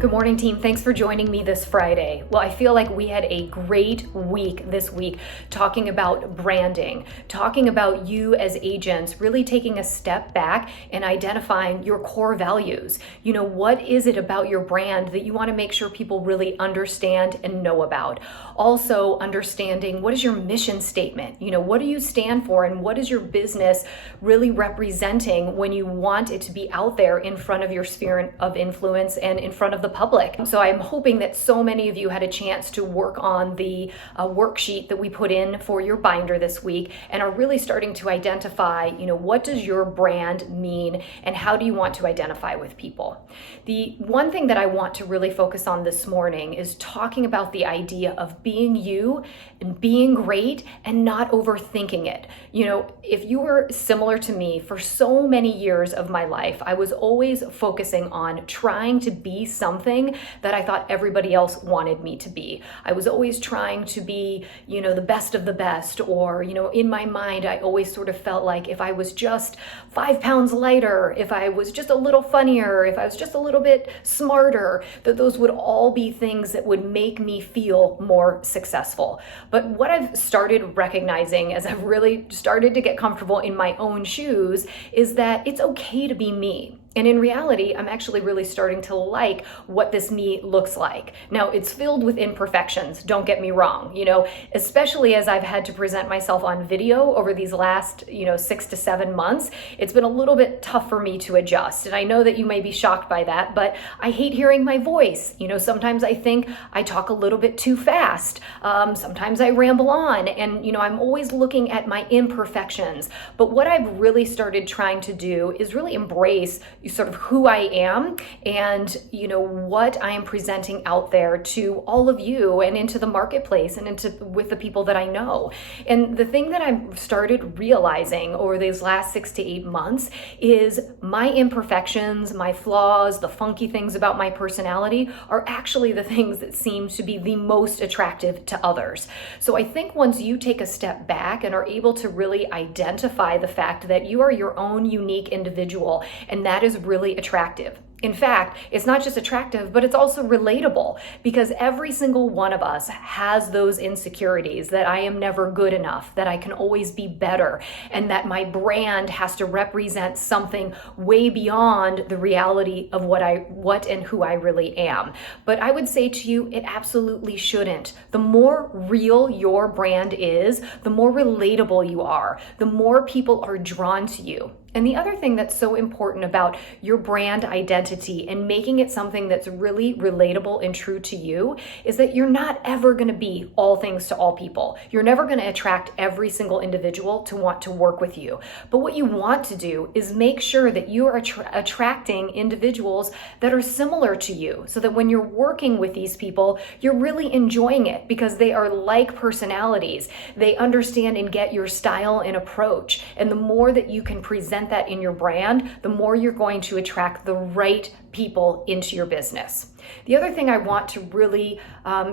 Good morning, team. Thanks for joining me this Friday. Well, I feel like we had a great week this week talking about branding, talking about you as agents really taking a step back and identifying your core values. You know, what is it about your brand that you want to make sure people really understand and know about? Also, understanding what is your mission statement? You know, what do you stand for and what is your business really representing when you want it to be out there in front of your sphere of influence and in front of the public. So I'm hoping that so many of you had a chance to work on the worksheet that we put in for your binder this week and are really starting to identify, you know, what does your brand mean and how do you want to identify with people? The one thing that I want to really focus on this morning is talking about the idea of being you and being great and not overthinking it. You know, if you were similar to me for so many years of my life, I was always focusing on trying to be something that I thought everybody else wanted me to be. I was always trying to be, you know, the best of the best, or, you know, in my mind, I always sort of felt like if I was just 5 pounds lighter, if I was just a little funnier, if I was just a little bit smarter, that those would all be things that would make me feel more successful. But what I've started recognizing as I've really started to get comfortable in my own shoes is that it's okay to be me. And in reality, I'm actually really starting to like what this me looks like. Now, it's filled with imperfections, don't get me wrong, you know, especially as I've had to present myself on video over these last, 6 to 7 months, it's been a little bit tough for me to adjust. And I know that you may be shocked by that, but I hate hearing my voice. You know, sometimes I think I talk a little bit too fast. Sometimes I ramble on and, you know, I'm always looking at my imperfections. But what I've really started trying to do is really embrace sort of who I am and, you know, what I am presenting out there to all of you and into the marketplace and with the people that I know. And the thing that I've started realizing over these last 6 to 8 months is my imperfections, my flaws, the funky things about my personality are actually the things that seem to be the most attractive to others. So I think once you take a step back and are able to really identify the fact that you are your own unique individual, and that is really attractive. In fact, it's not just attractive, but it's also relatable because every single one of us has those insecurities that I am never good enough, that I can always be better, and that my brand has to represent something way beyond the reality of what and who I really am. But I would say to you, it absolutely shouldn't. The more real your brand is, the more relatable you are, the more people are drawn to you. And the other thing that's so important about your brand identity and making it something that's really relatable and true to you is that you're not ever going to be all things to all people. You're never going to attract every single individual to want to work with you. But what you want to do is make sure that you are attracting individuals that are similar to you so that when you're working with these people, you're really enjoying it because they are like personalities. They understand and get your style and approach. And the more that you can present that in your brand, the more you're going to attract the right people into your business. The other thing I want to really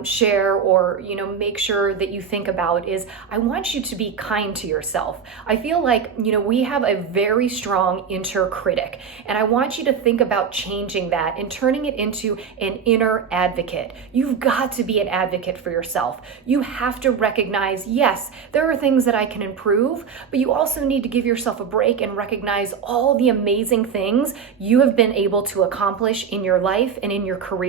share or, you know, make sure that you think about is I want you to be kind to yourself. I feel like, you know, we have a very strong inner critic, and I want you to think about changing that and turning it into an inner advocate. You've got to be an advocate for yourself. You have to recognize, yes, there are things that I can improve, but you also need to give yourself a break and recognize all the amazing things you have been able to accomplish in your life and in your career.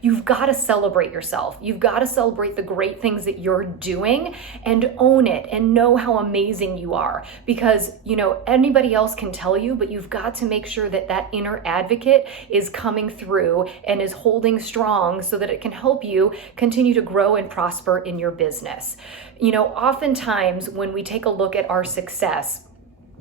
You've got to celebrate yourself. You've got to celebrate the great things that you're doing and own it and know how amazing you are because, you know, anybody else can tell you, but you've got to make sure that that inner advocate is coming through and is holding strong so that it can help you continue to grow and prosper in your business. You know, oftentimes when we take a look at our success,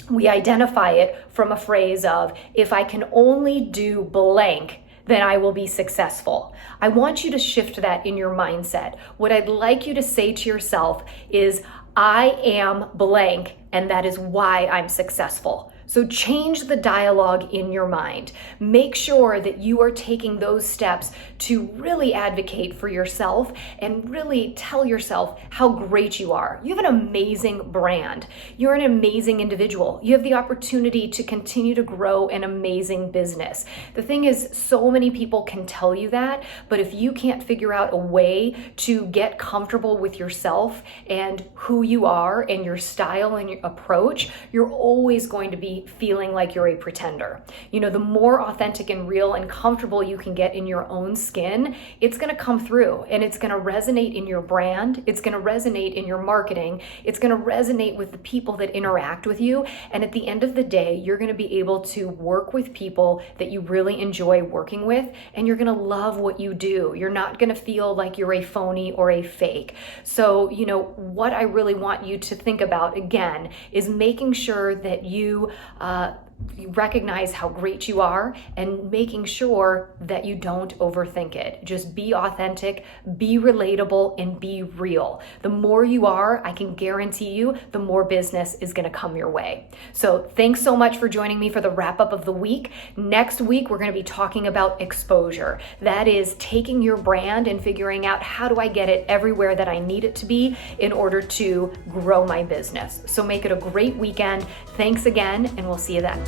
we identify it from a phrase of, if I can only do blank, then I will be successful. I want you to shift that in your mindset. What I'd like you to say to yourself is, I am blank, and that is why I'm successful. So change the dialogue in your mind. Make sure that you are taking those steps to really advocate for yourself and really tell yourself how great you are. You have an amazing brand. You're an amazing individual. You have the opportunity to continue to grow an amazing business. The thing is, so many people can tell you that, but if you can't figure out a way to get comfortable with yourself and who you are and your style and your approach, you're always going to be feeling like you're a pretender. You know, the more authentic and real and comfortable you can get in your own skin, it's going to come through and it's going to resonate in your brand. It's going to resonate in your marketing. It's going to resonate with the people that interact with you. And at the end of the day, you're going to be able to work with people that you really enjoy working with, and you're going to love what you do. You're not going to feel like you're a phony or a fake. So, you know, what I really want you to think about again is making sure that you recognize how great you are and making sure that you don't overthink it. Just be authentic, be relatable, and be real. The more you are, I can guarantee you, the more business is going to come your way. So thanks so much for joining me for the wrap up of the week. Next week, we're going to be talking about exposure. That is taking your brand and figuring out how do I get it everywhere that I need it to be in order to grow my business. So make it a great weekend. Thanks again, and we'll see you then.